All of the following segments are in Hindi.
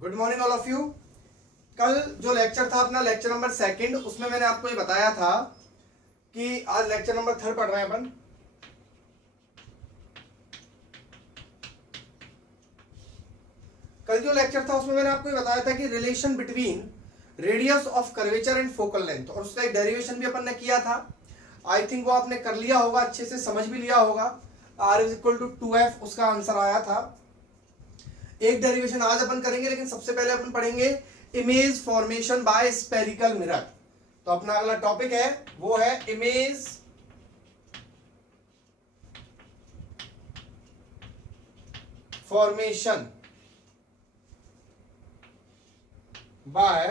Good morning all of you. कल जो लेक्चर था अपना लेक्चर नंबर 2, उसमें मैंने आपको ये बताया था कि आज लेक्चर नंबर 3 पढ़ रहे हैं अपन। कल जो लेक्चर था उसमें मैंने आपको ये बताया था कि relation between radius of curvature and focal length, और उसका एक डेरिवेशन भी अपन ने किया था। आई थिंक वो आपने कर लिया होगा, अच्छे से समझ भी लिया होगा। r is equal to 2f उसका आंसर आया था। एक डेरिवेशन आज अपन करेंगे, लेकिन सबसे पहले अपन पढ़ेंगे image formation by spherical mirror. तो अपना अगला टॉपिक है वो है image formation by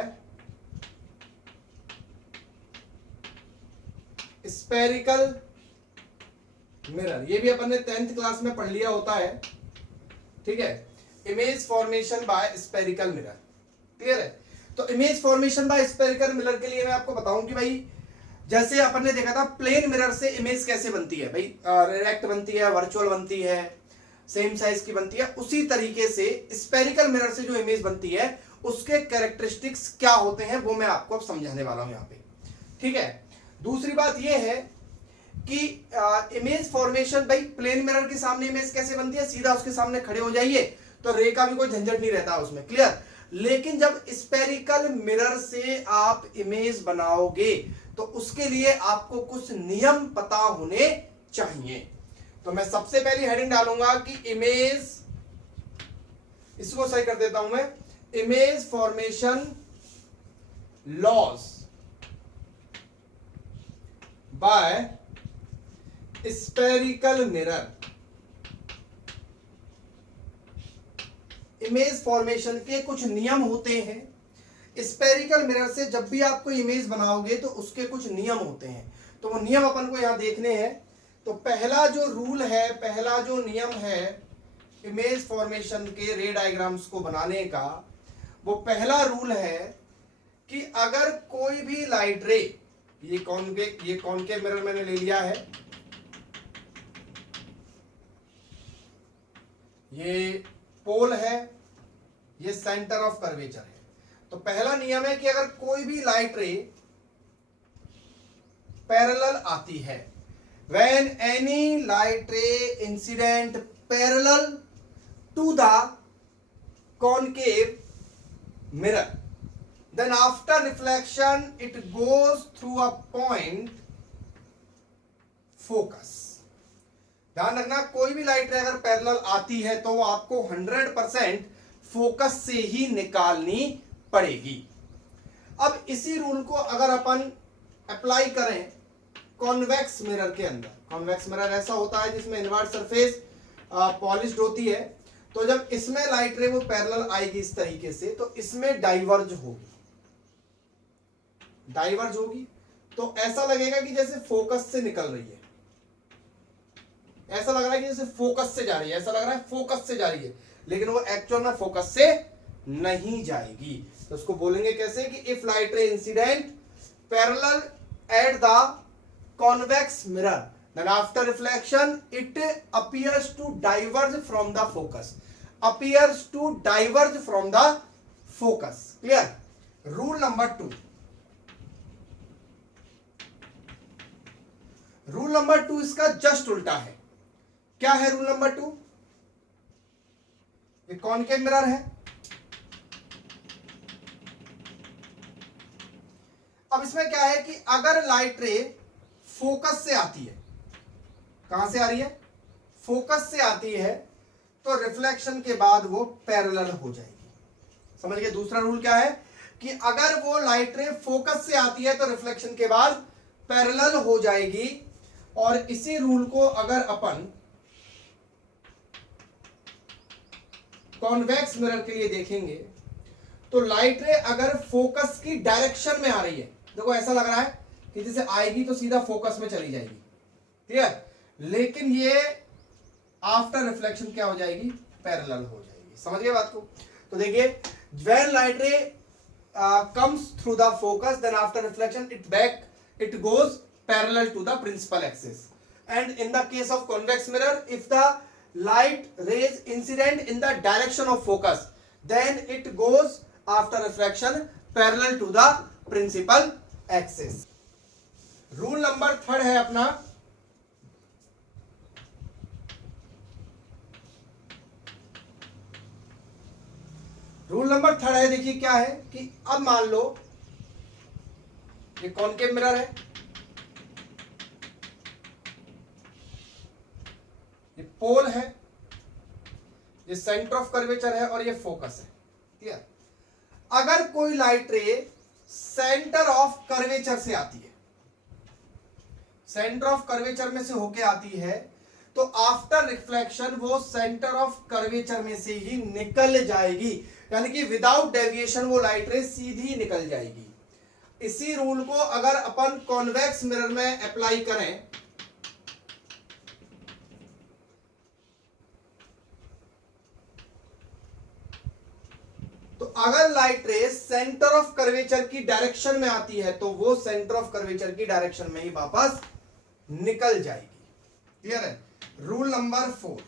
spherical mirror. ये भी अपन ने 10th क्लास में पढ़ लिया होता है, ठीक है। Image formation by spherical mirror, clear है। तो image formation by spherical mirror के लिए मैं आपको बताऊं कि भाई जैसे अपन ने देखा था प्लेन मिरर से इमेज कैसे बनती है, भाई डायरेक्ट बनती है, वर्चुअल बनती है, सेम साइज की बनती है। उसी तरीके से स्पेरिकल मिरर से जो इमेज बनती है उसके कैरेक्टरिस्टिक्स क्या होते हैं वो मैं आपको अब समझाने वाला हूं यहाँ पे, ठीक है। दूसरी बात यह है कि इमेज फॉर्मेशन, भाई प्लेन मिरर के सामने इमेज कैसे बनती है, सीधा उसके सामने खड़े हो जाइए तो रे का भी कोई झंझट नहीं रहता उसमें, क्लियर। लेकिन जब स्पेरिकल मिरर से आप इमेज बनाओगे तो उसके लिए आपको कुछ नियम पता होने चाहिए। तो मैं सबसे पहली हेडिंग डालूंगा कि इमेज, इसको सही कर देता हूं मैं, image formation loss by spherical mirror. Image formation के कुछ नियम होते हैं। स्पेरिकल मिरर से जब भी आप कोई इमेज बनाओगे तो उसके कुछ नियम होते हैं, तो वो नियम अपन को यहां देखने हैं। तो पहला जो रूल है, पहला जो नियम है इमेज फॉर्मेशन के रे डायग्राम्स को बनाने का, वो पहला रूल है कि अगर कोई भी लाइट रे, ये कॉनकेव मिरर मैंने ले लिया है, ये पोल है, ये सेंटर ऑफ कर्वेचर है। तो पहला नियम है कि अगर कोई भी लाइट रे पैरेलल आती है, when any light ray incident parallel to the concave mirror, then after reflection it goes through a point focus. ध्यान रखना, कोई भी लाइट रे अगर पैरेलल आती है तो वो आपको 100% फोकस से ही निकालनी पड़ेगी। अब इसी रूल को अगर अपन अप्लाई करें कॉन्वेक्स मिरर के अंदर, कॉन्वेक्स मिरर ऐसा होता है जिसमें इनवर्ट सरफेस पॉलिश्ड होती है, तो जब इसमें लाइट रे वो पैरेलल आएगी इस तरीके से, तो इसमें डाइवर्ज होगी, डाइवर्ज होगी तो ऐसा लगेगा कि जैसे फोकस से निकल रही है, ऐसा लग रहा है कि जैसे फोकस से जा रही है, ऐसा लग रहा है फोकस से जा रही है, लेकिन वो एक्चुअल में फोकस से नहीं जाएगी। तो उसको बोलेंगे कैसे कि if light ray incident parallel at the convex mirror, then after reflection it appears to diverge from the focus, appears to diverge from the focus, clear. Rule number 2, rule number 2 इसका जस्ट उल्टा है। क्या है रूल नंबर 2? ये कॉनकेव मिरर है। अब इसमें क्या है कि अगर लाइट रे फोकस से आती है, कहां से आ रही है, फोकस से आती है, तो रिफ्लेक्शन के बाद वो पैरेलल हो जाएगी। समझ गए? दूसरा रूल क्या है कि अगर वो लाइट रे फोकस से आती है तो रिफ्लेक्शन के बाद पैरेलल हो जाएगी। और इसी रूल को अगर अपन कॉन्वेक्स मिरर के लिए देखेंगे तो लाइट रे अगर फोकस की डायरेक्शन में आ रही है, देखो ऐसा लग रहा है कि जैसे आएगी तो सीधा फोकस में चली जाएगी, क्लियर, लेकिन ये आफ्टर रिफ्लेक्शन क्या हो जाएगी, पैरेलल हो जाएगी। समझ गए बात को? तो देखिए, when light ray comes through the focus, then after reflection it goes parallel to the principal axis, and in the case of convex mirror, if the light rays incident in the direction of focus, then it goes after refraction parallel to the principal axis. Rule number 3 है अपना रूल नंबर 3 है, देखिए क्या है कि अब मान लो ये कॉनकेव मिरर है, ये पोल है, ये सेंटर ऑफ कर्वेचर है और ये फोकस है। क्लियर? अगर कोई लाइट रे सेंटर ऑफ कर्वेचर से आती है, सेंटर ऑफ कर्वेचर में से होके आती है, तो आफ्टर रिफ्लेक्शन वो सेंटर ऑफ कर्वेचर में से ही निकल जाएगी, यानी कि विदाउट डेविएशन वो लाइट रे सीधी निकल जाएगी। इसी रूल को अगर अपन कॉन्वेक्स मिरर में अप्लाई करें, तो अगर लाइट रे सेंटर ऑफ कर्वेचर की डायरेक्शन में आती है तो वो सेंटर ऑफ कर्वेचर की डायरेक्शन में ही वापस निकल जाएगी। क्लियर है? रूल नंबर 4,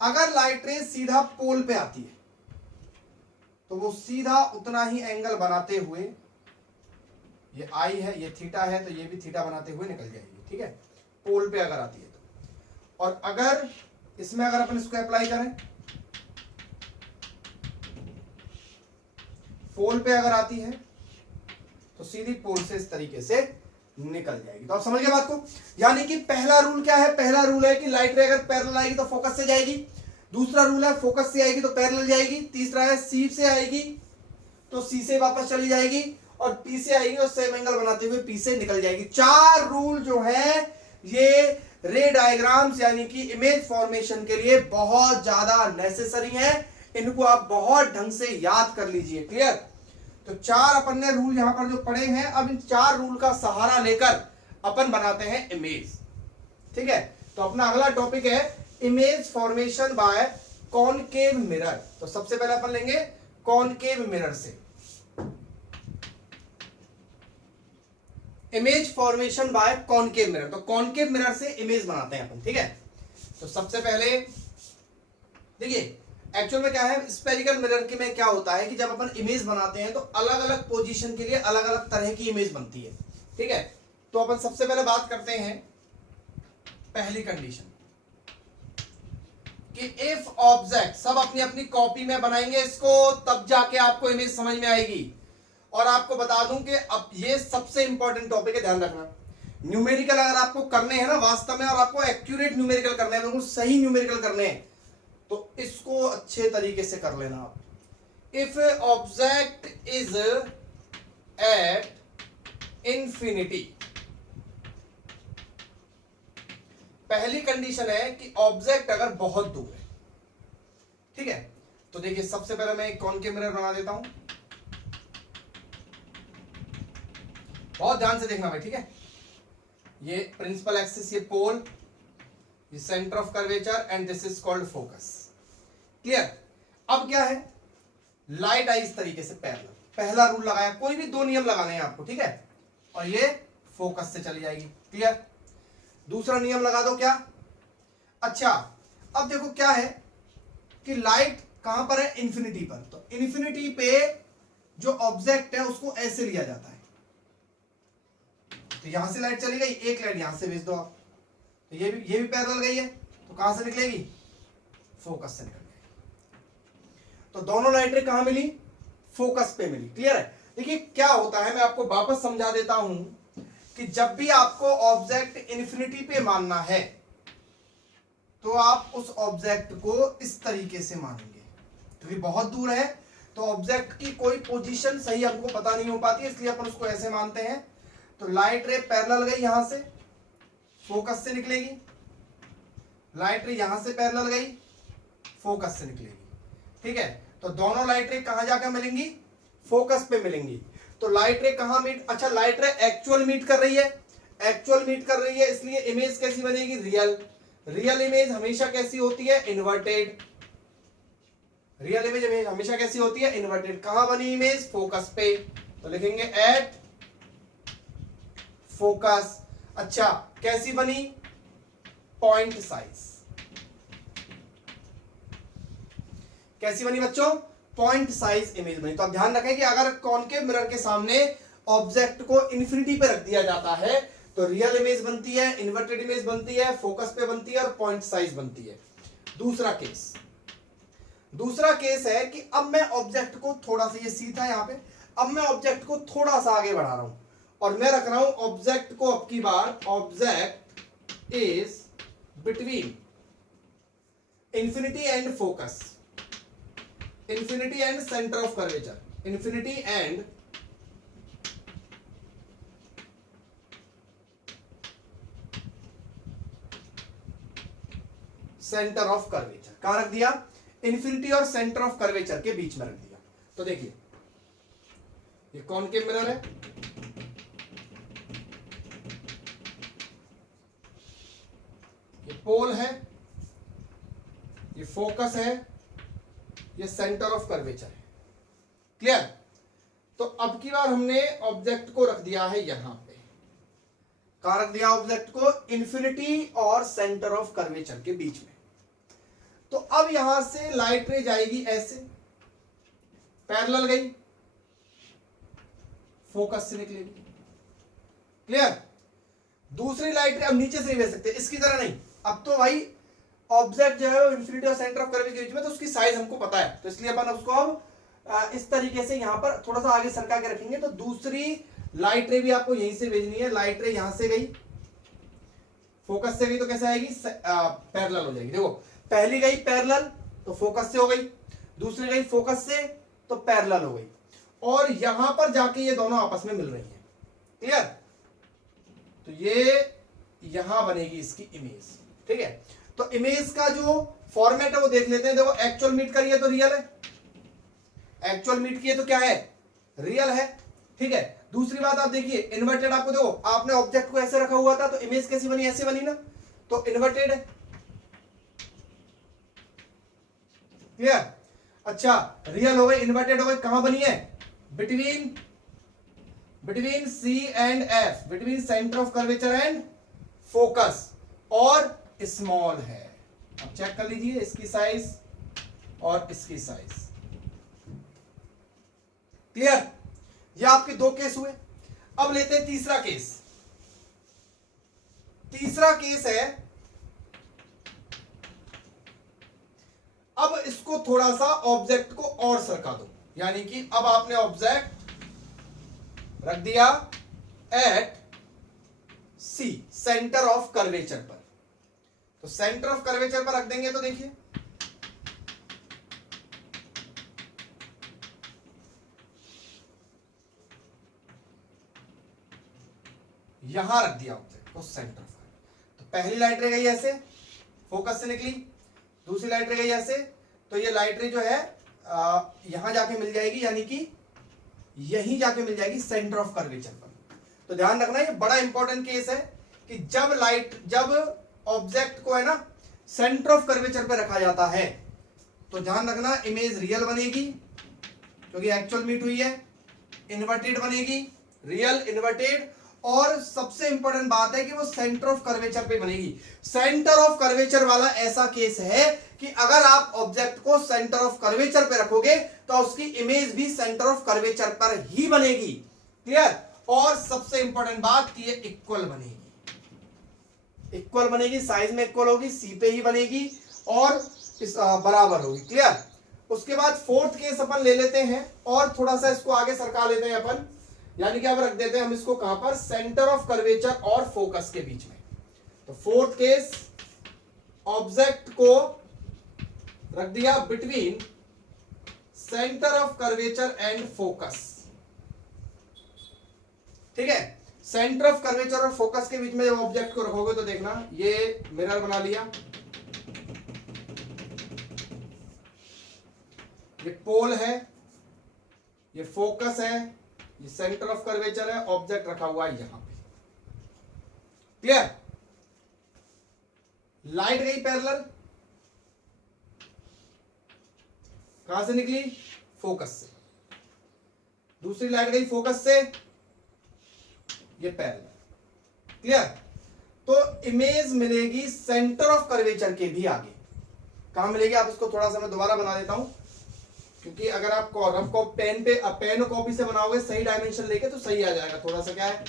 अगर लाइट रे सीधा पोल पे आती है तो वो सीधा उतना ही एंगल बनाते हुए, ये आई है, ये थीटा है, तो ये भी थीटा बनाते हुए निकल जाएगी। ठीक है? पोल पे अगर आती है तो। और अगर इसमें अगर अपन इसको अप्लाई करें, पोल पे अगर आती है तो सीधी पोल से इस तरीके से निकल जाएगी। तो आप समझ गए बात को? यानी कि पहला रूल क्या है? पहला रूल है कि लाइट रे अगर पैरेलल आएगी तो फोकस से जाएगी। दूसरा रूल है फोकस से आएगी तो पैरेलल जाएगी। तीसरा है सी से आएगी तो सी से वापस चली जाएगी, और पी से आएगी और सेम एंगल बनाते हुए पी से निकल जाएगी। 4 रूल जो है ये रे डायग्राम्स यानी कि इमेज फॉर्मेशन के लिए बहुत ज्यादा नेसेसरी है। इनको आप बहुत ढंग से याद कर लीजिए। क्लियर? तो 4 अपन ने रूल यहां पर जो पढ़े हैं, अब इन 4 रूल का सहारा लेकर अपन बनाते हैं इमेज। ठीक है? तो अपना अगला टॉपिक है image formation by concave mirror. तो सबसे पहले अपन लेंगे कॉनकेव मिरर से image formation by concave mirror. तो कॉनकेव मिरर से इमेज बनाते हैं अपन। ठीक है? तो सबसे पहले देखिए एक्चुअल में क्या है, स्पेरिकल मिरर के में क्या होता है कि जब अपन इमेज बनाते हैं तो अलग अलग पोजीशन के लिए अलग अलग तरह की इमेज बनती है। ठीक है? तो अपन सबसे पहले बात करते हैं पहली कंडीशन कि इफ ऑब्जेक्ट, सब अपनी अपनी कॉपी में बनाएंगे इसको, तब जाके आपको इमेज समझ में आएगी। और आपको बता दूं कि अब ये सबसे इंपॉर्टेंट टॉपिक है, ध्यान रखना। न्यूमेरिकल अगर आपको करने हैं ना वास्तव में, और आपको एक्यूरेट न्यूमेरिकल करने हैं, बिल्कुल सही न्यूमेरिकल करने हैं, तो इसको अच्छे तरीके से कर लेना आप। If object is at infinity, पहली कंडीशन है कि ऑब्जेक्ट अगर बहुत दूर है। ठीक है? तो देखिए सबसे पहले मैं एक कॉनकेव मिरर बना देता हूं, बहुत ध्यान से देखना भाई। ठीक है? ये प्रिंसिपल एक्सिस, ये पोल, ये centre of curvature, and this is called focus. Clear? अब क्या है, लाइट आई इस तरीके से पैरेलल, पहला रूल लगाया, कोई भी 2 नियम लगाने हैं आपको। ठीक है? और ये फोकस से चली जाएगी। क्लियर? दूसरा नियम लगा दो, क्या? अच्छा अब देखो क्या है कि लाइट कहां पर है, इंफिनिटी पर। तो इंफिनिटी पे जो ऑब्जेक्ट है उसको ऐसे लिया जाता है। तो यहां से लाइट चली गई, एक लाइट यहां से भेज दो आप, तो ये भी पैरेलल गई है, तो कहां से निकलेगी, फोकस से निकल गई। तो दोनों लाइटें कहां मिली, फोकस पे मिली। क्लियर है? देखिए क्या होता है, मैं आपको वापस समझा देता हूं कि जब भी आपको ऑब्जेक्ट इन्फिनिटी पे मानना है तो आप उस ऑब्जेक्ट को इस तरीके से मानेंगे, क्योंकि बहुत दूर है तो ऑब्जेक्ट की कोई पोजीशन सही हमको पता नहीं हो पाती, इसलिए अपन उसको ऐसे मानते हैं। तो लाइट रे पैरेलल गई, यहां से फोकस से निकलेगी, लाइट रे यहां से पैरेलल गई, फोकस से निकलेगी। ठीक है? तो दोनों लाइट रे कहां जाकर मिलेंगी, फोकस पे मिलेंगी। तो लाइट रे कहां मीट, अच्छा लाइट रे एक्चुअल मीट कर रही है, एक्चुअल मीट कर रही है, इसलिए इमेज कैसी बनेगी, रियल। रियल इमेज हमेशा कैसी होती है, इन्वर्टेड। रियल इमेज हमेशा कैसी होती है, इन्वर्टेड। कहां बनी इमेज, फोकस पे, तो लिखेंगे एट फोकस। अच्छा कैसी बनी? Point size. कैसी बनी बच्चों? पॉइंट साइज इमेज बनी। तो अब ध्यान रखें कि अगर कॉनकेव मिरर के सामने ऑब्जेक्ट को इन्फिनिटी पे रख दिया जाता है तो रियल इमेज बनती है, इन्वर्टेड इमेज बनती है, फोकस पे बनती है और पॉइंट साइज बनती है। दूसरा केस है कि अब मैं ऑब्जेक्ट को थोड़ा सा, ये सीधा यहां पे, अब मैं ऑब्जेक्ट को थोड़ा सा आगे बढ़ा रहा हूं और मैं रख रहा हूं ऑब्जेक्ट को, अब की बार object is between infinity and focus, infinity and centre of curvature, infinity and centre of curvature. कहां रख दिया? इंफिनिटी और सेंटर ऑफ कर्वेचर के बीच में रख दिया। तो देखिए ये कॉनकेव मिरर है, ये पोल है, ये फोकस है, ये सेंटर ऑफ कर्वेचर है। क्लियर? तो अब की बार हमने ऑब्जेक्ट को रख दिया है यहां पे। कहां रख दिया ऑब्जेक्ट को? इंफिनिटी और सेंटर ऑफ कर्वेचर के बीच में। तो अब यहां से लाइट रे जाएगी ऐसे, पैरेलल गई, फोकस से निकलेगी। क्लियर? दूसरी लाइट रे अब नीचे से नहीं भेज सकते, इसकी तरह नहीं। अब तो भाई ऑब्जेक्ट जो है वो इंफिनिटी और सेंटर ऑफ कर्वेचर के बीच में, तो उसकी साइज हमको पता है, तो इसलिए अपन उसको अब इस तरीके से यहां पर थोड़ा सा आगे सरका के रखेंगे। तो दूसरी लाइट रे भी आपको यहीं से भेजनी है। लाइट रे यहां से गई, फोकस से गई, तो कैसे आएगी? पैरेलल हो जाएगी। देखो पहली गई पैरेलल तो फोकस से हो गई, दूसरी गई फोकस से तो पैरेलल हो गई, और यहां पर जाके ये दोनों आपस में मिल रही हैं। क्लियर? तो ये यहां बनेगी इसकी इमेज। ठीक है, तो इमेज का जो फॉर्मेट है वो देख लेते हैं। देखो एक्चुअल मीट करिए तो रियल है, एक्चुअल मीट किए तो क्या है? रियल है। ठीक है, दूसरी बात आप देखिए इन्वर्टेड, आपको देखो आपने ऑब्जेक्ट को ऐसे रखा हुआ था तो इमेज कैसी बनी? ऐसे बनी ना, तो इन्वर्टेड है। क्लियर? अच्छा रियल हो गई, इन्वर्टेड हो गई, कहां बनी है? Between C and F, between centre of curvature and focus, और स्मॉल है। अब चेक कर लीजिए इसकी साइज और इसकी साइज। क्लियर? ये आपके दो केस हुए। अब लेते हैं तीसरा केस। तीसरा केस है, अब इसको थोड़ा सा ऑब्जेक्ट को और सरका दो, यानी कि अब आपने ऑब्जेक्ट रख दिया at C, centre of curvature पर। तो सेंटर ऑफ कर्वेचर पर रख देंगे तो देखिए यहां रख दिया ऑब्जेक्ट को सेंटर ऑफ। तो पहली लाइट रे गई ऐसे, फोकस से निकली, दूसरी लाइट रे गई ऐसे, तो ये लाइट रे जो है यहां जाके मिल जाएगी, यानी कि यहीं जाके मिल जाएगी सेंटर ऑफ कर्वेचर पर। तो ध्यान रखना ये बड़ा इंपॉर्टेंट केस है कि जब ऑब्जेक्ट को है ना सेंटर ऑफ कर्वेचर पे रखा जाता है तो ध्यान रखना इमेज रियल बनेगी क्योंकि एक्चुअल मीट हुई है, इन्वर्टेड बनेगी, रियल इन्वर्टेड, और सबसे इंपॉर्टेंट बात है कि वो सेंटर ऑफ कर्वेचर पे बनेगी। सेंटर ऑफ कर्वेचर वाला ऐसा केस है कि अगर आप ऑब्जेक्ट को सेंटर ऑफ कर्वेचर पे रखोगे तो उसकी इमेज भी सेंटर ऑफ कर्वेचर पर ही बनेगी। क्लियर? और सबसे इंपॉर्टेंट बात कि ये इक्वल बनेगी, इक्वल बनेगी, साइज में इक्वल होगी, सी पे ही बनेगी और इस बराबर होगी। क्लियर? उसके बाद फोर्थ केस अपन ले लेते हैं और थोड़ा सा इसको आगे सरका लेते हैं अपन, यानी कि अब रख देते हैं हम इसको कहां पर? सेंटर ऑफ कर्वेचर और फोकस के बीच में। तो फोर्थ केस, ऑब्जेक्ट को रख दिया between centre of curvature and focus. ठीक है, सेंटर ऑफ कर्वेचर और फोकस के बीच में जब ऑब्जेक्ट को रखोगे तो देखना ये मिरर बना लिया, ये पोल है, ये फोकस है, ये सेंटर ऑफ कर्वेचर है, ऑब्जेक्ट रखा हुआ है यहां पे। क्लियर? लाइट गई पैरेलल, कहां से निकली? फोकस से। दूसरी लाइट गई फोकस से, ये पैरेलल। क्लियर? इमेज मिलेगी सेंटर ऑफ कर्वेचर के भी आगे। कहां मिलेगी, आप इसको थोड़ा सा मैं दोबारा बना देता हूं, क्योंकि अगर आप रफ को पेन और कॉपी से बनाओगे सही डायमेंशन लेके तो सही आ जाएगा। थोड़ा सा क्या है,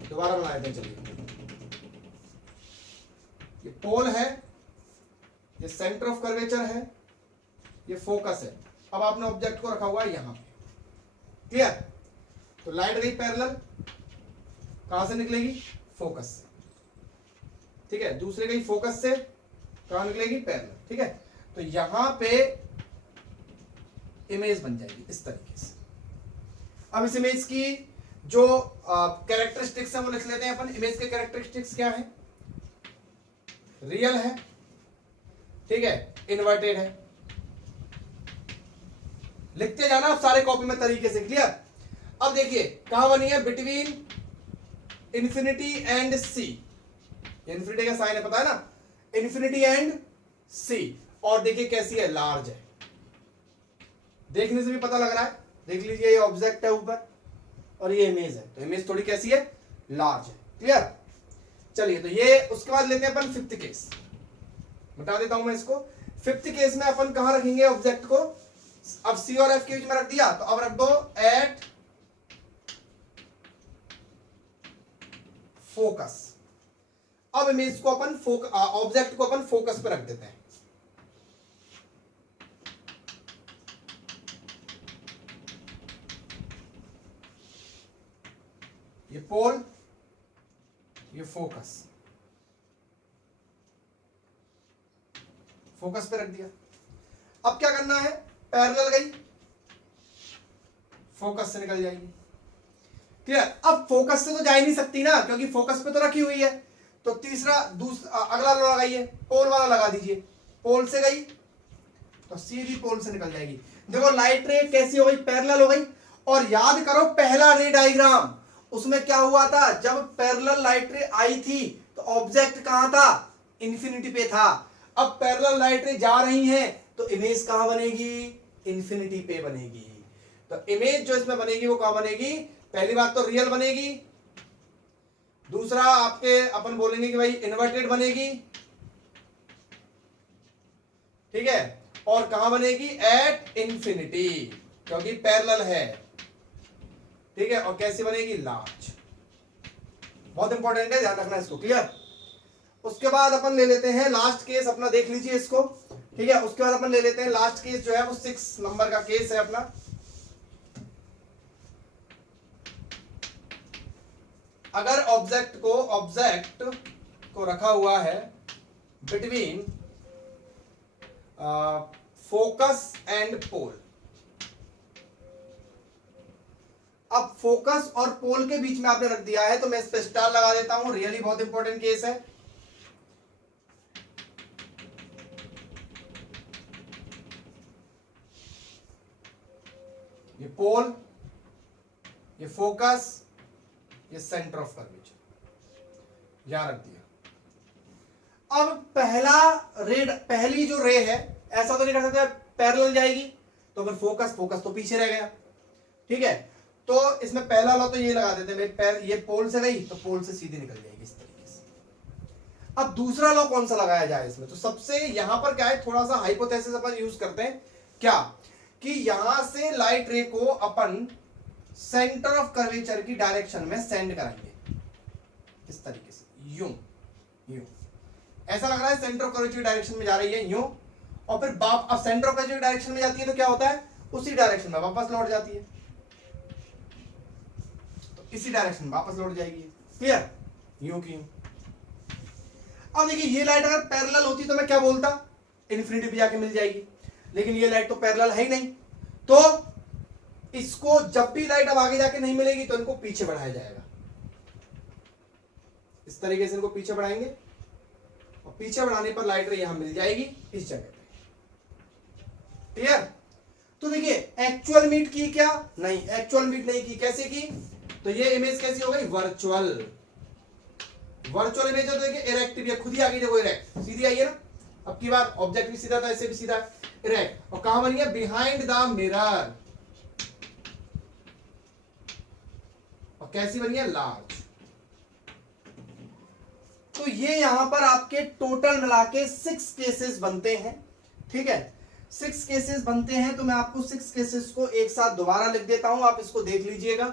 दोबारा बना देते हैं। चलिए, ये पोल है, ये सेंटर ऑफ कर्वेचर है, ये फोकस है। अब आपने ऑब्जेक्ट को रखा हुआ है यहां पे, क्लियर। तो लाइट गई पैरेलल, कहां से निकलेगी, फोकस से, ठीक है। दूसरे गई फोकस से, कहां निकलेगी, पैरेलल, ठीक है। तो यहां पे इमेज बन जाएगी इस तरीके से। अब इस इमेज की जो कैरेक्टरिस्टिक्स है वो लिख लेते हैं अपन। इमेज के कैरेक्टरिस्टिक्स क्या है, रियल है, ठीक है, इन्वर्टेड है। लिखते जाना आप सारे कॉपी में तरीके से, क्लियर। अब देखिए कहां बनी है, between infinity and C. Infinity का साइन है, पता है ना, इंफिनिटी एंड सी। और देखिए कैसी है, लार्ज है। देखने से भी पता लग रहा है, देख लीजिए ये ऑब्जेक्ट है ऊपर और ये इमेज है, तो इमेज थोड़ी कैसी है, लार्ज है, क्लियर। चलिए, तो ये उसके बाद लेते हैं अपन फिफ्थ केस। बता देता हूं मैं इसको। फिफ्थ केस में अपन कहां रखेंगे ऑब्जेक्ट को, अब सी और एफ के बीच में रख दिया, तो अब रख दो एट फोकस। अब इमेज को अपन ऑब्जेक्ट को अपन फोकस पे रख देते हैं। ये पोल, ये फोकस, फोकस पे रख दिया। अब क्या करना है, पैरेलल गई, फोकस से निकल जाएगी, क्लियर। अब फोकस से तो जा ही नहीं सकती ना, क्योंकि फोकस पे तो रखी हुई है। तो तीसरा अगला लगाइए, पोल वाला लगा दीजिए। पोल से गई तो सीधी पोल से निकल जाएगी। देखो लाइट रे कैसी हो गई, पैरेलल हो गई। और याद करो पहला रे डायग्राम, उसमें क्या हुआ था, जब पैरेलल लाइट रे आई थी तो ऑब्जेक्ट कहां था, इंफिनिटी पे था। अब पैरेलल लाइट रे जा रही हैं तो इमेज कहां बनेगी, इंफिनिटी पे बनेगी। तो इमेज जो इसमें बनेगी वो कहां बनेगी, पहली बात तो रियल बनेगी, दूसरा आपके अपन बोलेंगे कि भाई इन्वर्टेड बनेगी, ठीक है। और कहां बनेगी, एट इंफिनिटी, क्योंकि पैरेलल है, ठीक है। और कैसी बनेगी, लार्ज। बहुत इंपॉर्टेंट है, ध्यान रखना इसको, क्लियर। उसके बाद अपन ले लेते हैं लास्ट केस अपना, देख लीजिए इसको, ठीक है। उसके बाद अपन ले लेते हैं लास्ट केस जो है वो 6 नंबर का केस है अपना। अगर ऑब्जेक्ट को रखा हुआ है बिटवीन फोकस एंड पोल। अब फोकस और पोल के बीच में आपने रख दिया है, तो मैं इस पे स्टार लगा देता हूं, रियली बहुत इंपॉर्टेंट केस है। ये पोल, ये फोकस, ये सेंटर ऑफ कर्वेचर, यहां रख दिया। अब पहली जो रे है, ऐसा तो नहीं कर सकते पैरेलल जाएगी, तो फिर फोकस तो पीछे रह गया, ठीक है। तो इसमें पहला लॉ तो ये लगा देते हैं भाई, ये पोल से गई तो पोल से सीधी निकल जाएगी इस तरीके से। अब दूसरा लॉ कौन सा लगाया जाए इसमें, तो सबसे यहां पर क्या है, थोड़ा सा हाइपोथेसिस अपन यूज करते हैं, क्या कि यहां से लाइट रे को अपन सेंटर ऑफ कर्वेचर की डायरेक्शन में सेंड कराएंगे इस तरीके से, यूं ऐसा लग रहा है सेंटर ऑफ कर्वेचर की डायरेक्शन में जा रही है यूं, और फिर अब सेंटर ऑफ कर्वेचर की डायरेक्शन में जाती है तो क्या होता है, उसी डायरेक्शन में वापस लौट जाती है, तो इसी डायरेक्शन में वापस लौट जाएगी, क्लियर, यूं की यूं। अब देखिए ये लाइट अगर पैरेलल होती तो मैं क्या बोलता, इन्फिनिटी पे जाके मिल जाएगी, लेकिन ये लाइट तो पैरेलल है ही नहीं, तो इसको जब भी लाइट अब आगे जाके नहीं मिलेगी तो इनको पीछे बढ़ाया जाएगा, इस तरीके से इनको पीछे बढ़ाएंगे, और पीछे बढ़ाने पर लाइट रे यहां मिल जाएगी इस जगह पे, क्लियर। तो देखिए एक्चुअल मीट की क्या, नहीं एक्चुअल मीट नहीं की, कैसे की, तो ये इमेज कैसी हो गई, वर्चुअल इमेज है, तो देखिए इरेक्ट भी है, खुद ही आ गई, देखो इरेक्ट सीधी आई है ना, अब की बार ऑब्जेक्ट भी सीधा था, ऐसे भी सीधा इरेक्ट, और कहां बनी है, बिहाइंड द मिरर, और कैसी बनी है, लार्ज। तो तो ये यहां पर आपके टोटल मिला के 6 केसेस बनते हैं, ठीक है, 6 केसेस बनते हैं। तो मैं आपको 6 केसेस को एक साथ दोबारा लिख देता हूं, आप इसको देख लीजिएगा।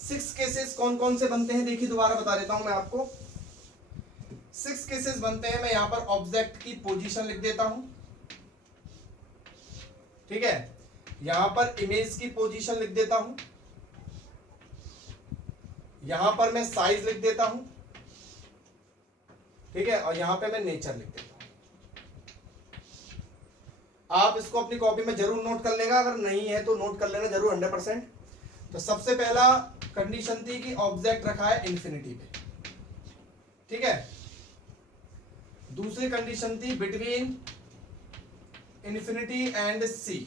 6 केसेस कौन कौन से बनते हैं, देखिए दोबारा बता देता हूं मैं आपको। 6 केसेस बनते हैं। मैं यहां पर ऑब्जेक्ट की पोजीशन लिख देता हूं, ठीक है, यहां पर इमेज की पोजीशन लिख देता हूं, यहां पर मैं साइज लिख देता हूं, ठीक है, और यहां पे मैं नेचर लिख देता हूं। आप इसको अपनी कॉपी में जरूर नोट कर लेगा, अगर नहीं है तो नोट कर लेना जरूर 100%। तो सबसे पहला कंडीशन थी कि ऑब्जेक्ट रखा है इन्फिनिटी पे, ठीक है। दूसरी कंडीशन थी बिटवीन इन्फिनिटी एंड सी।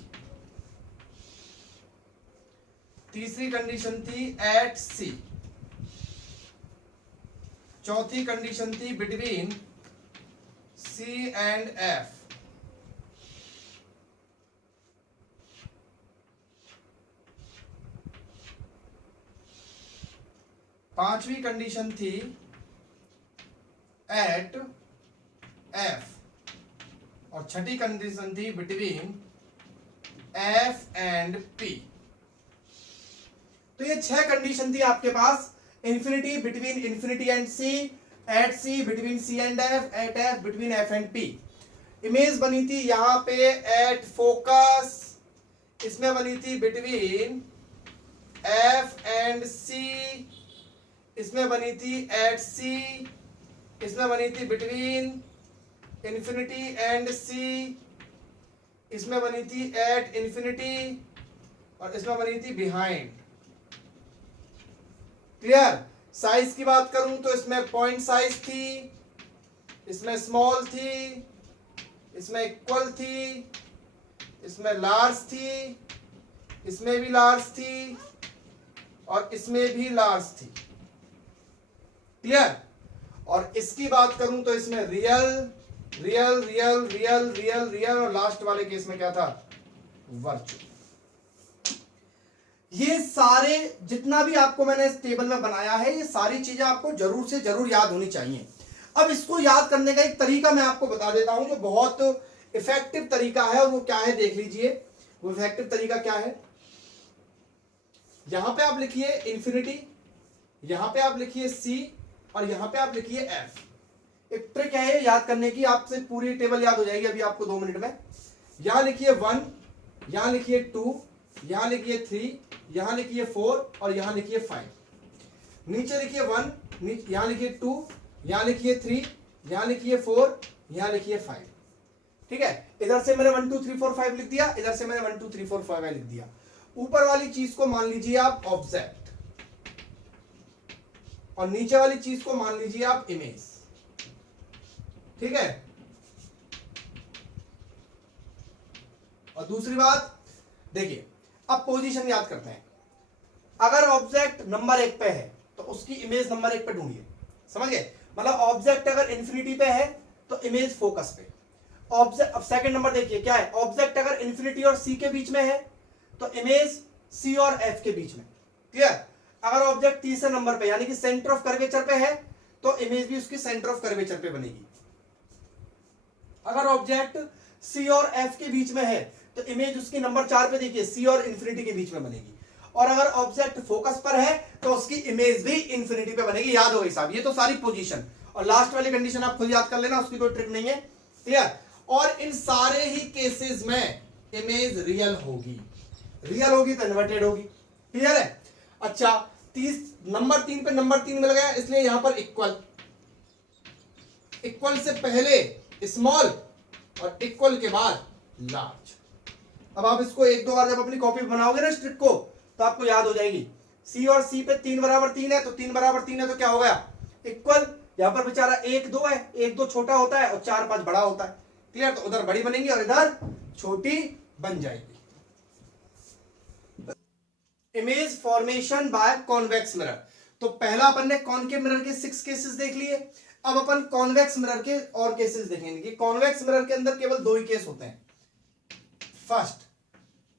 तीसरी कंडीशन थी एट सी। चौथी कंडीशन थी बिटवीन सी एंड एफ। पांचवी कंडीशन थी एट एफ। और छठी कंडीशन थी बिटवीन एफ एंड पी। तो ये 6 कंडीशन थी आपके पास, infinity, between infinity and c, at c, between C and f, at f, between f and p. Image बनी थी यहां पे एट फोकस, इसमें बनी थी बिटवीन एफ एंड सी, इसमें बनी थी एट सी, इसमें बनी थी बिटवीन इन्फिनिटी एंड सी, इसमें बनी थी एट इन्फिनिटी, और इसमें बनी थी बिहाइंड। क्लियर। साइज की बात करूं तो इसमें पॉइंट साइज थी, इसमें स्मॉल थी, इसमें इक्वल थी, इसमें लार्ज थी, इसमें भी लार्ज थी, और इसमें भी लार्ज थी। क्लियर। और इसकी बात करूं तो इसमें real real real real real real, और लास्ट वाले केस में क्या था, वर्चुअल। ये सारे जितना भी आपको मैंने इस टेबल में बनाया है, ये सारी चीजें आपको जरूर से जरूर याद होनी चाहिए। अब इसको याद करने का एक तरीका मैं आपको बता देता हूं जो बहुत इफेक्टिव तरीका है, और वो क्या है देख लीजिए। वो इफेक्टिव तरीका क्या है, यहां पे आप लिखिए इन्फिनिटी, यहां पे आप लिखिए सी, और यहां पे आप लिखिए एफ। एक ट्रिक है याद करने की, आपसे पूरी टेबल याद हो जाएगी अभी आपको 2 मिनट में। यहां लिखिए 1, यहां लिखिए 2, यहां लिखिए 3, यहां लिखिए 4, और यहां लिखिए 5। नीचे लिखिए 1, यहां लिखिए 2, यहां लिखिए 3, यहां लिखिए 4, यहां लिखिए 5। ठीक है, इधर से मैंने 1 2 3 4 5 लिख दिया, इधर से मैंने 1 2 3 4 5 लिख दिया। ऊपर वाली चीज को मान लीजिए आप ऑब्जेक्ट, और नीचे वाली चीज को मान लीजिए आप इमेज। ठीक है। और दूसरी बात देखिए, अब पोजीशन याद करते हैं। अगर ऑब्जेक्ट नंबर 1 पे है तो उसकी इमेज नंबर 1 पे ढूंढिए, समझ गए। मतलब ऑब्जेक्ट अगर इन्फिनिटी पे है तो इमेज फोकस पे। ऑब्जेक्ट, अब सेकंड नंबर देखिए क्या है, ऑब्जेक्ट अगर इन्फिनिटी और सी के बीच में है तो इमेज सी और एफ के बीच में। क्लियर। अगर ऑब्जेक्ट तीसरे नंबर पे यानी कि सेंटर ऑफ कर्वेचर पे है तो इमेज भी उसकी सेंटर ऑफ कर्वेचर पे बनेगी। अगर ऑब्जेक्ट सी और एफ के बीच में है तो इमेज उसकी नंबर 4 पे देखिए सी और इन्फिनिटी के बीच में बनेगी। और अगर ऑब्जेक्ट फोकस पर है तो उसकी इमेज भी इन्फिनिटी पे बनेगी। याद हो गई साहब, ये तो सारी पोजीशन। और लास्ट वाली कंडीशन आप खुद याद कर लेना, उसकी कोई ट्रिक नहीं है। क्लियर। और इन सारे ही केसेस में इमेज रियल होगी, रियल होगी तो इन्वर्टेड होगी। क्लियर है। अच्छा, नंबर 3 पे नंबर 3 मिल गया, इसलिए यहां पर इक्वल, इक्वल से पहले स्मॉल और इक्वल के बाद लार्ज। अब आप इसको 1-2 बार जब अपनी कॉपी बनाओगे ना इस ट्रिक को तो आपको याद हो जाएगी। सी और सी पे 3 बराबर 3 है तो 3 बराबर 3 है तो क्या हो गया, इक्वल। यहां पर बेचारा 1-2 है, 1-2 छोटा होता है और 4-5 बड़ा होता है। क्लियर। तो उधर बड़ी बनेगी और इधर छोटी बन जाएगी। Image formation by convex mirror. तो पहला अपन ने कॉनकेव मिरर के 6 केसेस देख लिए। अब अपन कॉन्वेक्स मिरर के और केसेस देखेंगे कि कॉन्वेक्स मिरर के अंदर केवल 2 ही केस होते हैं। फर्स्ट,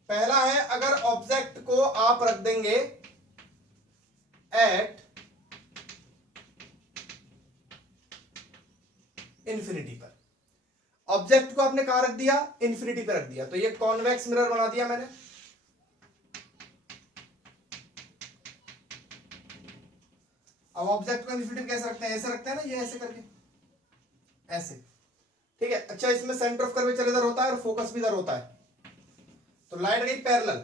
पहला है अगर ऑब्जेक्ट को आप रख देंगे एट इन्फिनिटी पर। ऑब्जेक्ट को आपने कहां रख दिया? इन्फिनिटी पर रख दिया, तो ये कॉन्वेक्स मिरर बना दिया मैंने। अब ऑब्जेक्ट को इन्फिनिटी कैसे रखते हैं? ऐसे रखते हैं ना, ये ऐसे करके, ऐसे, ठीक है। अच्छा, इसमें सेंटर ऑफ कर्वेचर इधर होता है और फोकस भी इधर होता है। तो लाइट गई पैरेलल,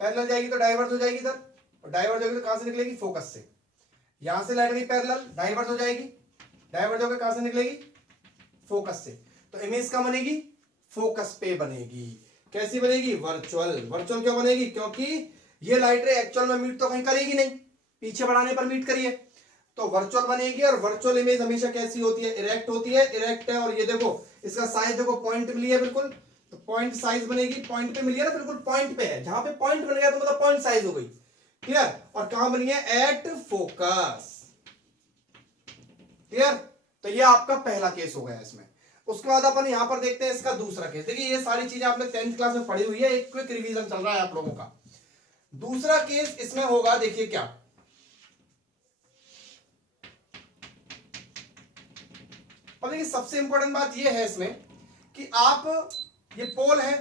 पैरेलल जाएगी तो डाइवर्ज हो जाएगी इधर, और डाइवर्ज होगी तो कहां से निकलेगी? फोकस से। यहां से लाइट गई पैरेलल, डाइवर्ज हो जाएगी, डाइवर्ज होकर कहां से निकलेगी? फोकस से। तो इमेज कहां बनेगी? फोकस पे बनेगी। कैसी बनेगी? वर्चुअल। वर्चुअल क्यों बनेगी? क्योंकि ये लाइट रे एक्चुअल में मीट तो कहीं करेगी नहीं, पीछे बढ़ाने पर मीट करिए, तो वर्चुअल बनेगी। और वर्चुअल इमेज हमेशा कैसी होती है? इरेक्ट होती है। इरेक्ट है, और ये देखो इसका साइज देखो, पॉइंट मिली है बिल्कुल, तो पॉइंट साइज बनेगी। पॉइंट पे मिली है ना, बिल्कुल पॉइंट पे है, जहां पे पॉइंट बन गया तो मतलब पॉइंट साइज हो गई। क्लियर? और कहां बनी है? At focus. क्लियर? तो ये आपका पहला केस हो गया इसमें। उसके बाद अपन यहां पर देखते हैं इसका दूसरा केस। देखिए ये सारी चीजें आपने 10th क्लास में पढ़ी हुई है, एक क्विक रिवीजन चल रहा है आप लोगों का। दूसरा केस इसमें होगा, देखिए क्या, और देखिए सबसे इंपॉर्टेंट बात ये है इसमें कि आप, ये पोल है,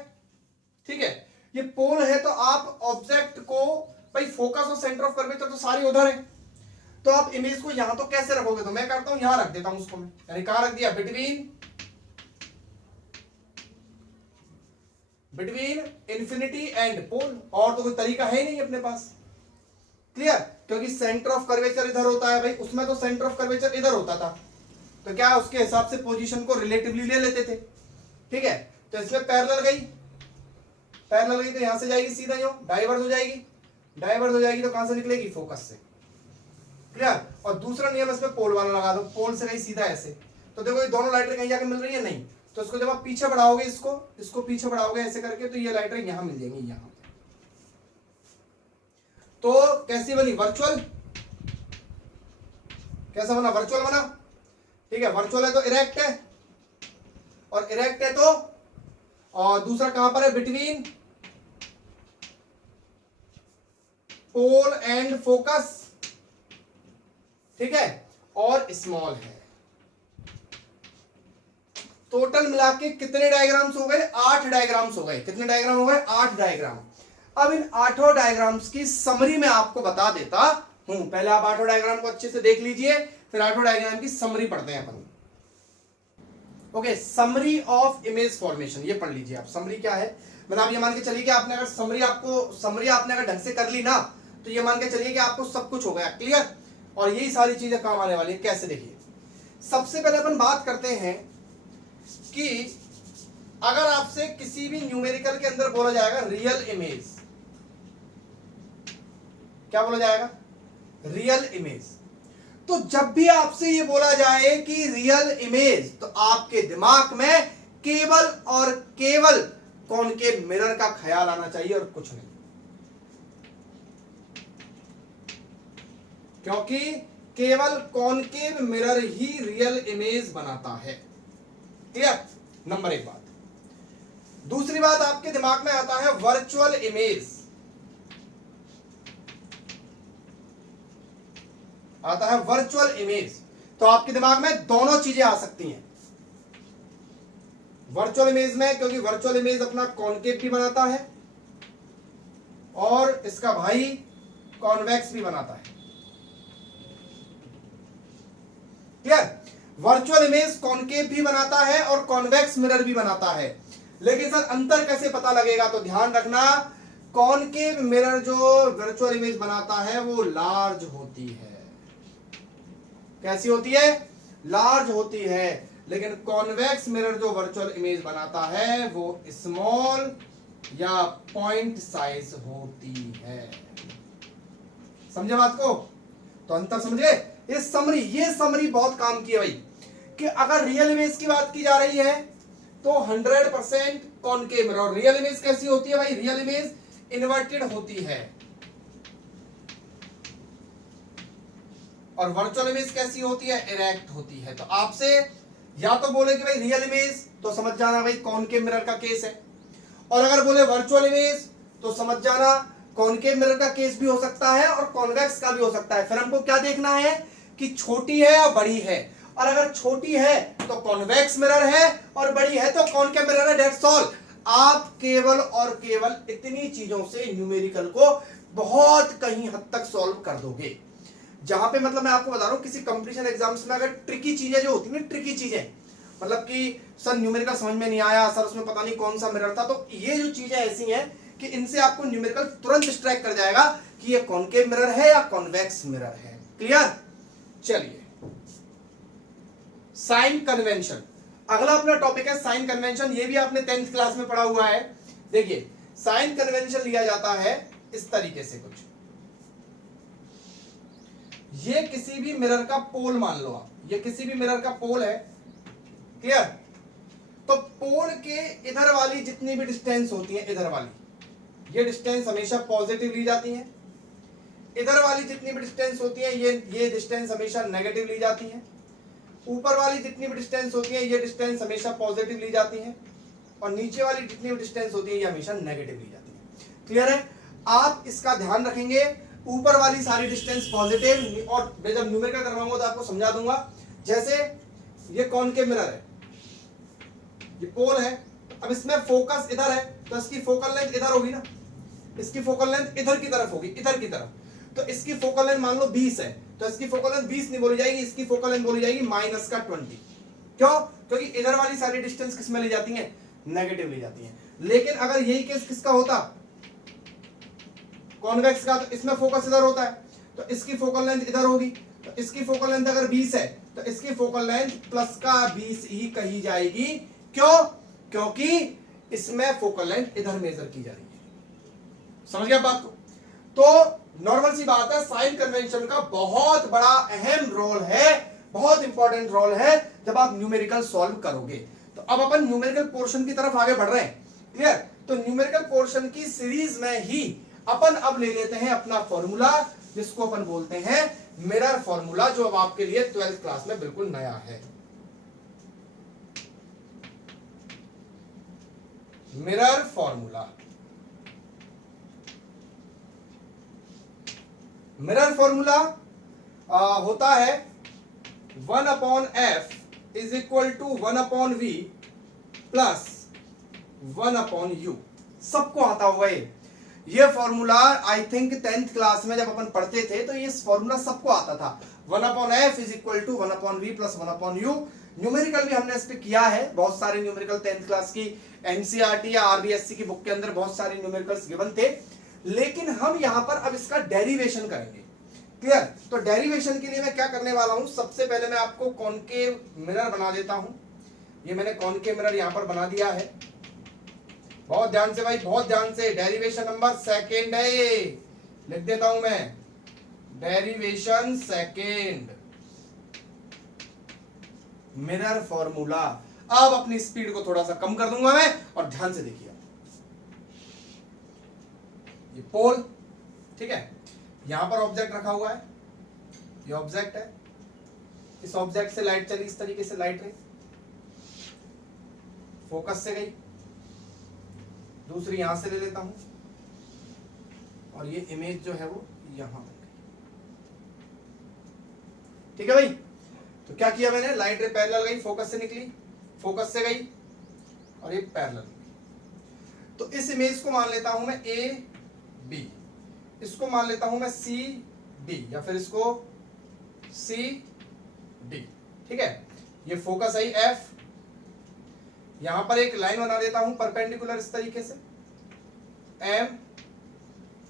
ठीक है, ये पोल है, तो आप ऑब्जेक्ट को, भाई फोकस और सेंटर ऑफ कर्वेचर तो सारी उधर है, तो आप इमेज को यहां तो कैसे रखोगे? तो मैं करता हूं यहां रख देता हूं उसको मैं, यानी कहां रख दिया? Between infinity and pole. और तो कोई तरीका है नहीं अपने पास। क्लियर? क्योंकि सेंटर ऑफ कर्वेचर इधर होता है भाई, उसमें तो सेंटर ऑफ कर्वेचर इधर होता था, तो क्या उसके हिसाब से पोजीशन को रिलेटिवली ले लेते थे। ठीक है, तो इसमें पैरेलल गई, पैरेलल गई तो यहां से जाएगी सीधा, यो डाइवर्ज हो जाएगी, डाइवर्ज हो जाएगी तो कहां से निकलेगी? फोकस से। क्लियर? और दूसरा नियम इसमें पोल वाला लगा दो, पोल से गई सीधा ऐसे, तो देखो ये दोनों लाइटें कहीं जाके मिल रही है? नहीं। तो इसको जब आप पीछे बढ़ाओगे, इसको पीछे बढ़ाओगे ऐसे करके, तो ये लाइटें यहां मिल जाएंगी, यहां। तो कैसी बनी? वर्चुअल। कैसा बना? वर्चुअल बना। ठीक है, वर्चुअल है तो इरेक्ट है, और इरेक्ट है तो, और दूसरा कहां पर है? Between pole and focus. ठीक है, और स्मॉल है। टोटल मिला के कितने डायग्राम्स हो गए? 8 डायग्राम्स हो गए। कितने डायग्राम हो गए? 8 डायग्राम। अब इन 8 डायग्राम्स की समरी में आपको बता देता हूं। पहले आप 8 डायग्राम को अच्छे से देख लीजिए, फिर 8 डायग्राम की समरी पढ़ते हैं अपन। Okay, summary of image formation, ये पढ़ लीजिए आप। समरी क्या है? मतलब आप ये मान के चलिए कि आपने अगर समरी आपने अगर ढंग से कर ली ना, तो ये मान के चलिए कि आपको सब कुछ हो गया क्लियर, और यही सारी चीजें काम आने वाली है। कैसे? देखिए, सबसे पहले अपन बात करते हैं कि अगर आपसे किसी भी न्यूमेरिकल के अंदर बोला जाएगा रियल इमेज, क्या बोला जाएगा? Real image. तो जब भी आपसे ये बोला जाए कि रियल इमेज, तो आपके दिमाग में केवल और केवल कॉनकेव मिरर का ख्याल आना चाहिए और कुछ नहीं, क्योंकि केवल कॉनकेव मिरर ही रियल इमेज बनाता है। क्लियर? नंबर 1 बात। दूसरी बात, आपके दिमाग में आता है वर्चुअल इमेज, आता है वर्चुअल इमेज, तो आपके दिमाग में दोनों चीजें आ सकती हैं वर्चुअल इमेज में, क्योंकि वर्चुअल इमेज अपना कॉनकेव भी बनाता है और इसका भाई कॉन्वेक्स भी बनाता है। क्लियर? वर्चुअल इमेज कॉनकेव भी बनाता है और कॉन्वेक्स मिरर भी बनाता है। लेकिन सर अंतर कैसे पता लगेगा? तो ध्यान रखना, कॉनकेव मिरर जो वर्चुअल इमेज बनाता है वो लार्ज होती है। कैसी होती है? लार्ज होती है। लेकिन कॉन्वेक्स मिरर जो वर्चुअल इमेज बनाता है वो स्मॉल या पॉइंट साइज होती है। समझे बात को? तो अंतर समझे? ये समरी बहुत काम की है भाई, कि अगर रियल इमेज की बात की जा रही है तो 100% कॉनकेव मिरर। और रियल इमेज कैसी होती है भाई? रियल इमेज इन्वर्टेड होती है। और वर्चुअल इमेज कैसी होती है? इरेक्ट होती है। तो आपसे या तो बोले कि भाई रियल इमेज, तो समझ जाना भाई कॉनकेव मिरर का केस है, और अगर बोले वर्चुअल इमेज तो समझ जाना कॉनकेव मिरर का केस भी हो सकता है और कॉन्वेक्स का भी हो सकता है। फिर हमको क्या देखना है कि छोटी है या बड़ी है। और अगर छोटी है तो कॉन्वेक्स मिरर है और बड़ी है तो कॉनकेव मिरर है। That's all. आप केवल और केवल इतनी चीजों से न्यूमेरिकल को बहुत कहीं हद तक सॉल्व कर दोगे। जहां पे मतलब मैं आपको बता रहा हूं किसी कंपटीशन एग्जाम्स में अगर ट्रिकी चीजें जो होती है ना, ट्रिकी चीजें मतलब कि सर न्यूमेरिकल समझ में नहीं आया, सर उसमें पता नहीं कौन सा मिरर था, तो ये जो चीजें ऐसी हैं कि इनसे आपको न्यूमेरिकल तुरंत स्ट्राइक कर जाएगा कि ये कॉनकेव मिरर है या कॉन्वेक्स मिरर है। क्लियर? चलिए, साइन कन्वेंशन अगला अपना टॉपिक है। साइन कन्वेंशन ये भी आपने 10th क्लास में पढ़ा हुआ है। देखिए, साइन कन्वेंशन लिया जाता है इस तरीके से कुछ, ये किसी भी मिरर का पोल मान लो आप, ये किसी भी मिरर का पोल है। क्लियर? तो पोल के इधर वाली जितनी भी डिस्टेंस होती है, इधर वाली ये डिस्टेंस हमेशा पॉजिटिव ली जाती है, इधर वाली जितनी भी डिस्टेंस होती है ये डिस्टेंस हमेशा नेगेटिव ली जाती है, ऊपर वाली जितनी भी डिस्टेंस होती है ये डिस्टेंस हमेशा पॉजिटिव ली जाती है, और नीचे वाली जितनी भी डिस्टेंस होती है ये हमेशा नेगेटिव ली जाती है। क्लियर है? आप इसका ध्यान रखेंगे, ऊपर वाली सारी डिस्टेंस पॉजिटिव, और मैं जब न्यूमेरिकल करवाऊंगा तो आपको समझा दूंगा। जैसे ये कॉनकेव मिरर है, ये पोल है, अब इसमें फोकस इधर है तो इसकी फोकल लेंथ इधर होगी ना, इसकी फोकल लेंथ इधर की तरफ होगी, इधर की तरफ। तो इसकी फोकल लेंथ मान लो 20 है तो इसकी फोकल लेंथ 20 नहीं बोली जाएगी, इसकी फोकल लेंथ बोली जाएगी -20। क्यों? क्योंकि इधर वाली सारी डिस्टेंस किस में ले जाती है? नेगेटिव ले जाती है। लेकिन अगर यही केस किसका होता? कॉन्वेक्स का, तो इसमें फोकस इधर होता है तो इसकी फोकल लेंथ इधर होगी, तो इसकी फोकल लेंथ अगर 20 है तो इसकी फोकल लेंथ प्लस का 20 ही कही जाएगी। क्यों? क्योंकि इसमें फोकल लेंथ इधर मेजर की जा रही है। समझ गया बात को? तो नॉर्मल सी बात है, साइन कन्वेंशन का बहुत बड़ा अहम रोल है, बहुत इंपॉर्टेंट रोल है जब आप न्यूमेरिकल सॉल्व करोगे। तो अब अपन न्यूमेरिकल पोर्शन की तरफ आगे बढ़ रहे हैं। क्लियर? तो न्यूमेरिकल पोर्शन की सीरीज में ही अपन अब ले लेते हैं अपना फॉर्मूला, जिसको अपन बोलते हैं मिरर फॉर्मूला, जो अब आपके लिए 12th क्लास में बिल्कुल नया है। मिरर फॉर्मूला, मिरर फॉर्मूला होता है 1/f = 1/v प्लस 1/u। सबको आता हुआ ये formula I think 10th class में जब अपन पढ़ते थे तो ये फॉर्मूला सबको आता था। 1/f = 1/v plus 1/u। Numerical भी हमने इस पे किया है, बहुत सारे न्यूमेरिकल 10th क्लास की एनसीईआरटी या आरबीएससी की बुक के अंदर बहुत सारे न्यूमेरिकल्स गिवन थे, लेकिन हम यहां पर अब इसका डेरिवेशन करेंगे। क्लियर? तो डेरिवेशन के लिए मैं क्या करने वाला हूं, सबसे पहले मैं आपको कॉनकेव मिरर बना देता हूं। ये मैंने कॉनकेव मिरर यहां पर बना दिया है। बहुत ध्यान से भाई, बहुत ध्यान से। डेरिवेशन नंबर सेकेंड है ये, लिख देता हूं मैं, डेरिवेशन सेकेंड, मिरर फॉर्मूला। अब अपनी स्पीड को थोड़ा सा कम कर दूंगा मैं, और ध्यान से देखिए। ये पोल, ठीक है, यहां पर ऑब्जेक्ट रखा हुआ है, ये ऑब्जेक्ट है, इस ऑब्जेक्ट से लाइट चली, इस तरीके से लाइट रही, फोकस से गई, दूसरी यहां से ले लेता हूं, और ये इमेज जो है वो यहां बन गई। ठीक है भाई? तो क्या किया मैंने, लाइट रे पैरेलल गई, फोकस से निकली, फोकस से गई, और ये पैरेलल। तो इस इमेज को मान लेता हूं मैं ए बी, इसको मान लेता हूं मैं सी डी, या फिर इसको सी डी। ठीक है? ये फोकस आई एफ, यहां पर एक लाइन बना देता हूं परपेंडिकुलर इस तरीके से, एम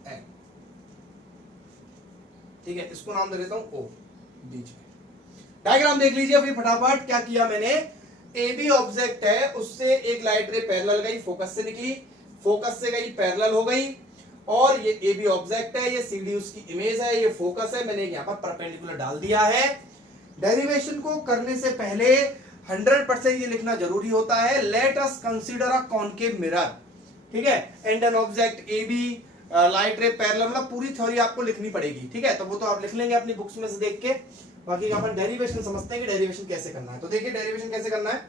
एन। ठीक है? इसको नाम दे देता हूं ओ, बीच में। डायग्राम देख लीजिए अभी फटाफट। क्या किया मैंने, ए बी ऑब्जेक्ट है, उससे एक लाइट रे पैरेलल गई, फोकस से निकली, फोकस से गई, पैरेलल हो गई, और ये ए बी ऑब्जेक्ट है, ये सी डी उसकी इमेज है, ये फोकस है, मैंने यहां पर परपेंडिकुलर डाल दिया है। डेरिवेशन को करने से पहले 100% ये लिखना जरूरी होता है, let us consider a concave mirror. ठीक है? And an object A B, light ray parallel, मतलब पूरी थ्योरी आपको लिखनी पड़ेगी। ठीक है? तो वो तो आप लिख लेंगे अपनी बुक्स में से देख के। बाकी अपन डेरिवेशन समझते हैं कि डेरिवेशन कैसे करना है। तो देखिए डेरिवेशन कैसे करना है।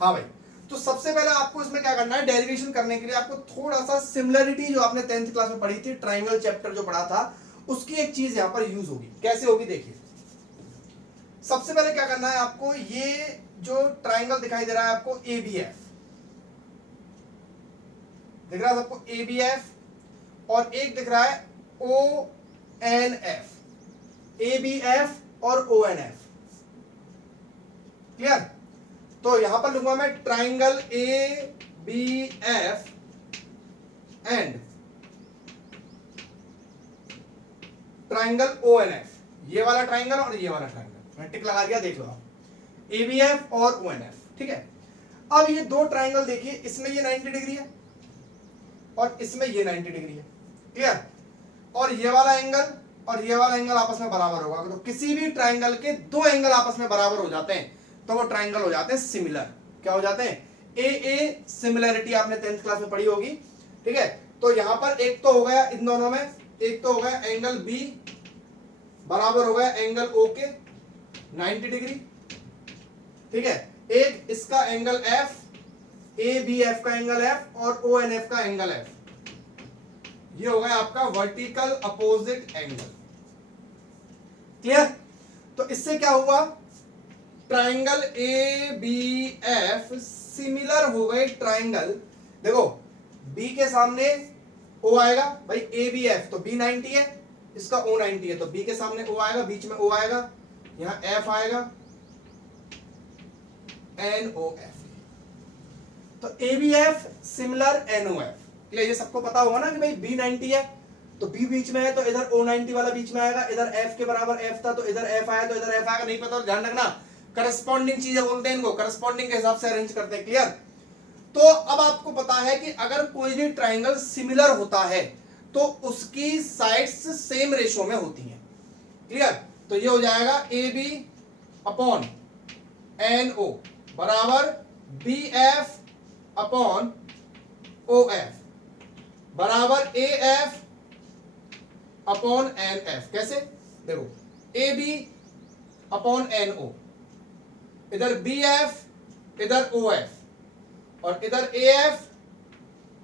हाँ भाई, तो सबसे पहले आपको इसमें क्या करना है, डेरिवेशन करने के लिए आपको थोड़ा सा सिमिलरिटी जो आपने 10th क्लास में पढ़ी थी, ट्राइंगल चैप्टर जो पढ़ा था, उसकी एक चीज यहां पर यूज होगी। कैसे होगी देखिए, सबसे पहले क्या करना है आपको, ये जो ट्राइंगल दिखाई दे रहा है आपको ABF दिख रहा है आपको, ABF, और एक दिख रहा है ONF, ABF और ONF। क्लियर? तो यहां पर लूंगा मैं triangle ABF and triangle ONF, ये वाला ट्राइंगल और ये वाला ट्राइंगल, मैं टिक लगा दिया, देख लो आप, ABF और ONF। ठीक है, अब ये दो ट्राइंगल देखिए, इसमें ये 90 डिग्री है और इसमें ये 90 डिग्री है। क्लियर? और ये वाला एंगल और ये वाला एंगल आपस में बराबर होगा। तो किसी भी ट्राइंगल के दो एंगल आपस में बराबर हो जाते हैं तो वो ट्राइंगल हो जाते हैं सिमिलर। क्या हो जाते हैं? ए सिमिलरिटी आपने 10th क्लास में पढ़ी होगी। ठीक है, तो यहां पर एक तो हो गया इन दोनों में, एक तो हो गया एंगल बी बराबर हो गया एंगल ओ के 90 डिग्री। ठीक है, एक इसका एंगल एफ, ABF का एंगल एफ और ONF का एंगल एफ, ये हो गया आपका वर्टिकल अपोजिट एंगल। क्लियर? तो इससे क्या हुआ, ट्राइंगल ABF सिमिलर हो गए ट्राइंगल, देखो B के सामने O आएगा भाई, ABF तो B 90 है, इसका O 90 है, तो B के सामने O आएगा, बीच में O आएगा, यहां F आएगा, NOF। तो ABF सिमिलर NOF। ये सबको पता होगा ना कि भाई B 90 है तो B बीच में है, तो इधर O 90 वाला बीच में आएगा, इधर F के बराबर F था तो इधर F आया, तो इधर F आएगा। नहीं पता तो ध्यान रखना, करस्पॉन्डिंग चीजें बोलते हैं इनको, करस्पॉन्डिंग के हिसाब से अरेंज करते हैं। क्लियर? तो अब आपको पता है कि अगर कोई भी ट्राइंगल सिमिलर होता है तो उसकी साइड्स सेम रेशो में होती हैं। क्लियर? तो ये हो जाएगा AB अपॉन NO बराबर BF अपॉन OF बराबर AF अपॉन NF। कैसे? देखो, AB अपॉन NO, इधर BF इधर OF और इधर AF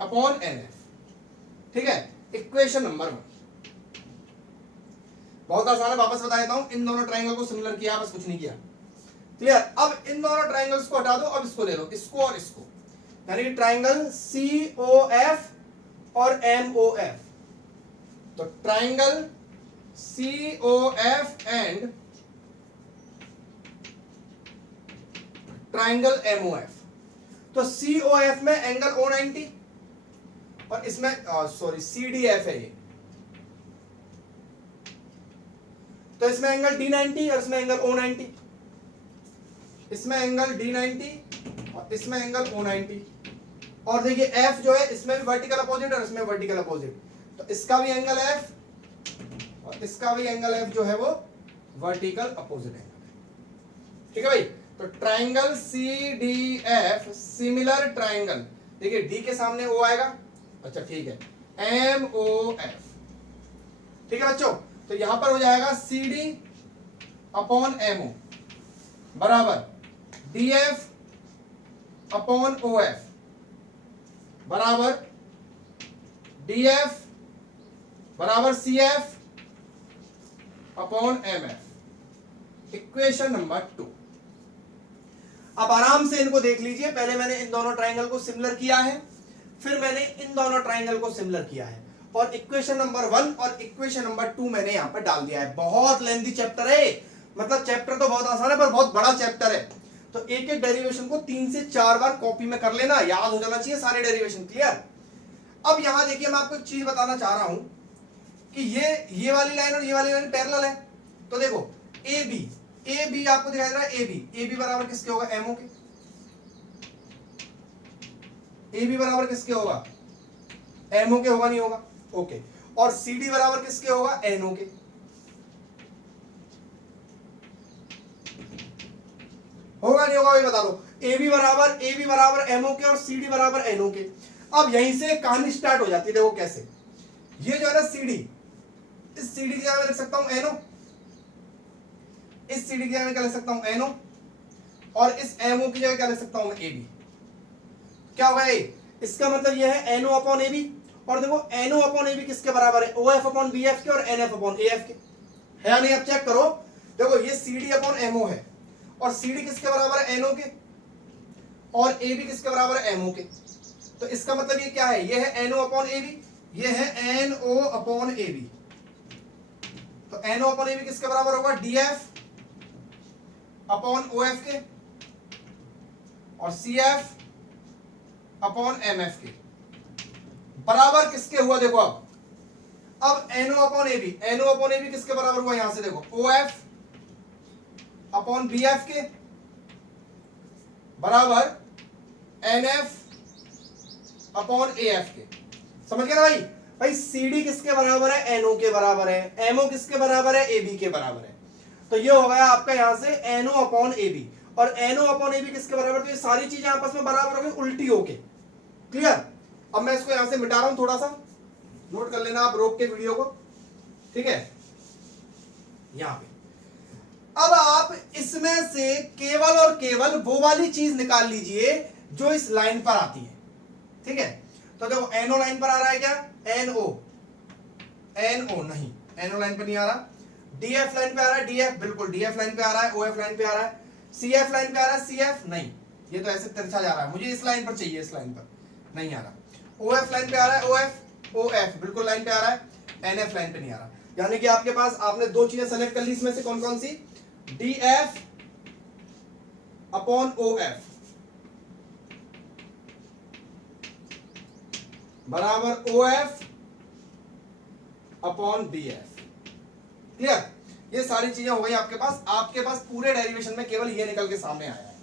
अपॉन NF। ठीक है, इक्वेशन नंबर 1 बहुत आसान है, वापस बता देता हूं। इन दोनों ट्राइंगल को सिमिलर किया, बस कुछ नहीं किया। क्लियर? अब इन दोनों ट्राइंगल्स को हटा दो, अब इसको ले लो, इसको और इसको, यानी कि ट्राइंगल COF और MOF। तो triangle COF and triangle MOF। तो COF में एंगल O 90 और इसमें सॉरी CDF है ये, तो इसमें एंगल D 90 और इसमें एंगल O 90, इसमें एंगल D 90 और इसमें एंगल O 90। और देखिए F जो है इसमें भी वर्टिकल अपोजिट और इसमें वर्टिकल अपोजिट, तो इसका भी एंगल F और इसका भी एंगल F जो है वो वर्टिकल अपोजिट एंगल है। ठीक है भाई, तो ट्राइंगल CDF सिमिलर ट्राइंगल, देखिए D के सामने O आएगा, अच्छा ठीक है, MOF। ठीक है बच्चों, तो यहां पर हो जाएगा CD अपॉन MO बराबर DF अपॉन OF बराबर DF बराबर CF upon MF। Equation number 2। अब आराम से इनको देख लीजिए, पहले मैंने इन दोनों ट्राइंगल को सिमिलर किया है, फिर मैंने इन दोनों ट्राइंगल को सिमिलर किया है, और इक्वेशन नंबर 1 और इक्वेशन नंबर 2 मैंने यहां पर डाल दिया है। बहुत लेंथी चैप्टर है, मतलब चैप्टर तो बहुत आसान है पर बहुत बड़ा चैप्टर है, तो एक एक डेरिवेशन को 3 से 4 बार कॉपी में कर लेना, याद हो जाना चाहिए सारे डेरिवेशन। क्लियर? अब यहां देखिए, मैं आपको एक चीज बताना चाह रहा हूं कि ये वाली लाइन और ये वाली लाइन पैरेलल है। तो देखो AB आपको दिखाई दे रहा है, AB बराबर किसके होगा? MO के। AB बराबर किसके होगा? MO के होगा, नहीं होगा? ओके। और CD बराबर किसके होगा? NO के। होगा नहीं होगा, बता दो। AB बराबर MO के और CD बराबर NO के। अब यहीं से कहानी स्टार्ट हो जाती है। देखो कैसे, ये जो है ना CD, इस CD की जगह लिख सकता हूं NO, इस CD की जगह क्या लिख सकता हूं? NO, और इस MO की जगह क्या लिख सकता हूं? AB। क्या होगा ये? इसका मतलब ये है NO अपॉन AB, और देखो NO अपॉन AB किसके बराबर है? OF अपॉन BF के और NF अपॉन AF के, है या नहीं? अब चेक करो, देखो ये CD अपॉन MO है, और CD किसके बराबर है, NO के, और AB किसके बराबर है, MO के। तो इसका मतलब ये क्या है, ये है NO अपॉन AB, ये है NO अपॉन AB। तो NO अपॉन AB किसके बराबर होगा, DF अपॉन OF के, और CF अपॉन MF के, बराबर किसके हुआ, देखो अब NO upon AB, NO upon AB किसके बराबर हुआ, यहां से देखो OF अपॉन BF के बराबर NF अपॉन AF के। समझ गए ना भाई, भाई CD किसके बराबर है, NO के बराबर है, MO किसके बराबर है, AB के बराबर है। तो ये हो गया आपका यहां से NO अपॉन AB, और NO अपॉन AB किसके बराबर, तो ये सारी चीजें आपस में बराबर हो गई उल्टी होके। क्लियर। अब मैं इसको यहां से मिटा रहा हूं, थोड़ा सा नोट कर लेना आप रोक के वीडियो को, ठीक है। यहां पे अब आप इसमें से केवल और केवल वो वाली चीज निकाल लीजिए जो इस लाइन पर आती है, ठीक है। तो देखो NO लाइन पर आ रहा है क्या, NO नहीं, NO लाइन पर नहीं आ रहा। DF लाइन पे आ रहा है, DF बिल्कुल DF लाइन पे आ रहा है, OF लाइन पे आ रहा है, CF लाइन पे आ रहा है, CF नहीं, ये तो ऐसे तिरछा जा रहा है, मुझे इस लाइन पर चाहिए, इस लाइन पर नहीं आ रहा। OF लाइन पे आ रहा है, OF बिल्कुल लाइन पे आ रहा है, NF लाइन पे नहीं आ रहा। यानी कि आपके पास आपने दो चीजें सेलेक्ट कर ली, इसमें से कौन कौन सी, DF अपॉन OF बराबर OF अपॉन BF। क्लियर। ये सारी चीजें हो गई आपके पास, आपके पास पूरे डेरिवेशन में केवल ये निकल के सामने आया है,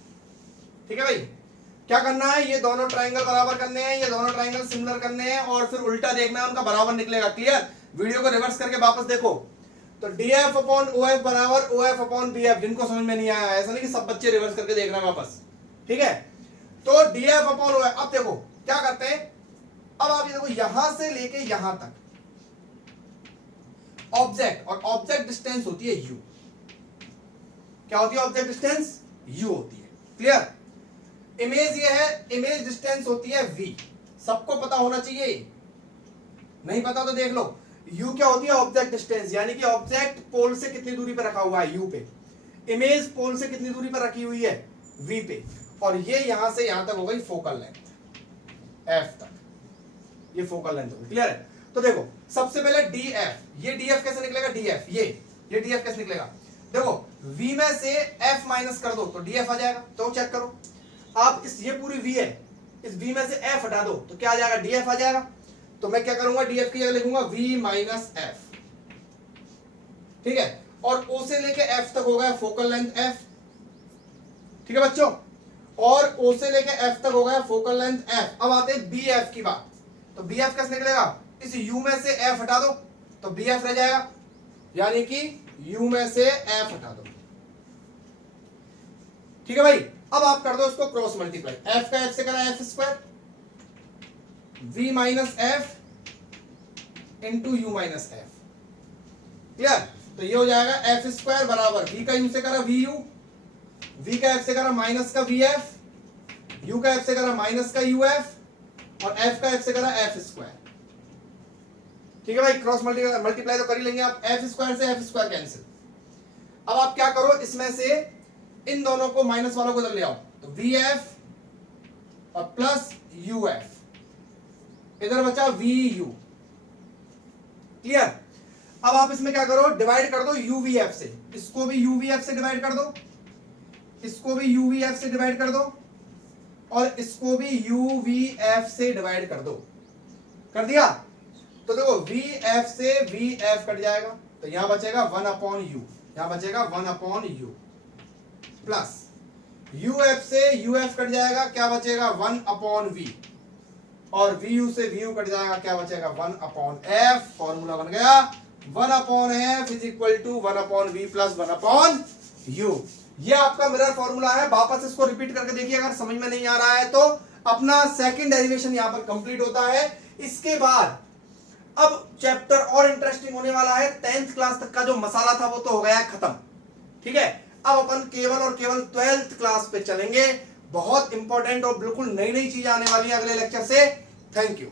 ठीक है भाई। क्या करना है, ये दोनों ट्राइंगल बराबर करने हैं, ये दोनों ट्राइंगल सिमिलर करने हैं, और फिर उल्टा देखना है, उनका बराबर निकलेगा। क्लियर। वीडियो को रिवर्स करके वापस देखो, तो DF अपॉन OF बराबर OF अपॉन BF। जिनको समझ में नहीं आया, ऐसा नहीं कि सब बच्चे रिवर्स करके देखना वापस, ठीक है। तो DF अपॉन OF, अब देखो क्या करते हैं, अब आप ये देखो यहां से लेके यहां तक ऑब्जेक्ट, और ऑब्जेक्ट डिस्टेंस होती है U। क्या होती है ऑब्जेक्ट डिस्टेंस, U होती है। क्लियर। इमेज ये है, इमेज डिस्टेंस होती है V, सबको पता होना चाहिए, नहीं पता तो देख लो। U क्या होती है, ऑब्जेक्ट डिस्टेंस, यानी कि ऑब्जेक्ट पोल से कितनी दूरी पर रखा हुआ है U पे, इमेज पोल से कितनी दूरी पर रखी हुई है V पे, और ये यहां से यहां तक हो गई फोकल लेंथ F तक, ये फोकल लेंथ होगी। क्लियर है। तो देखो सबसे पहले DF, ये DF कैसे निकलेगा, DF ये DF कैसे निकलेगा, देखो V में से F माइनस कर दो तो DF आ जाएगा। तो चेक करो आप, इस ये पूरी V है, इस V में से F हटा दो तो क्या आ जाएगा, DF आ जाएगा। तो मैं क्या करूंगा, DF की जगह लिखूंगा V माइनस F, ठीक है। और O से लेके F तक हो गया फोकल लेंथ F, ठीक है बच्चों, और O से लेके F तक हो गया फोकल लेंथ F। अब आते हैं BF की बात, तो BF कैसे निकलेगा, इस U में से F हटा दो तो BF रह जाएगा, यानी कि U में से F हटा दो, ठीक है भाई। अब आप कर दो इसको क्रॉस मल्टीप्लाई, F का F से करा F square, V minus F into U minus F। Clear. तो ये हो जाएगा F स्क्वायर बराबर V का U से करा VU, V का F से करा माइनस का VF, U का F से करा माइनस का UF, और F का F से करा F स्क्वायर। ठीक है भाई, क्रॉस मल्टीप्लाई तो कर ही लेंगे आप, F स्क्वायर से F स्क्वायर कैंसिल। अब आप क्या करो, इसमें से इन दोनों को माइनस वालों को इधर ले आओ, तो VF और प्लस UF, इधर बचा VU। क्लियर। अब आप इसमें क्या करो, डिवाइड कर दो UVF से, इसको भी UVF से डिवाइड कर दो, इसको भी UVF से डिवाइड कर दो, और इसको भी UVF से डिवाइड कर दो। कर दिया। तो देखो VF से VF कट जाएगा, तो यहां बचेगा 1 अपॉन U, यहां बचेगा 1 अपॉन U, प्लस UF से UF कट जाएगा, क्या बचेगा 1 अपॉन V, और VU से VU कट जाएगा, क्या बचेगा 1 अपॉन F। फॉर्मूला बन गया 1 upon F is equal to 1 upon V plus 1 upon U। ये आपका मिरर फॉर्मूला है। वापस इसको रिपीट करके देखिए, अगर समझ में नहीं आ रहा है तो अपना सेकंड डेरिवेशन यहां पर कंप्लीट होता है। इसके बाद अब चैप्टर और इंटरेस्टिंग होने वाला है। 10th क्लास तक का जो मसाला था वो तो हो गया है खत्म, ठीक है। अब अपन केवल और केवल 12th क्लास पे चलेंगे। बहुत इंपॉर्टेंट और बिल्कुल नई नई चीज आने वाली है अगले लेक्चर से। Thank you.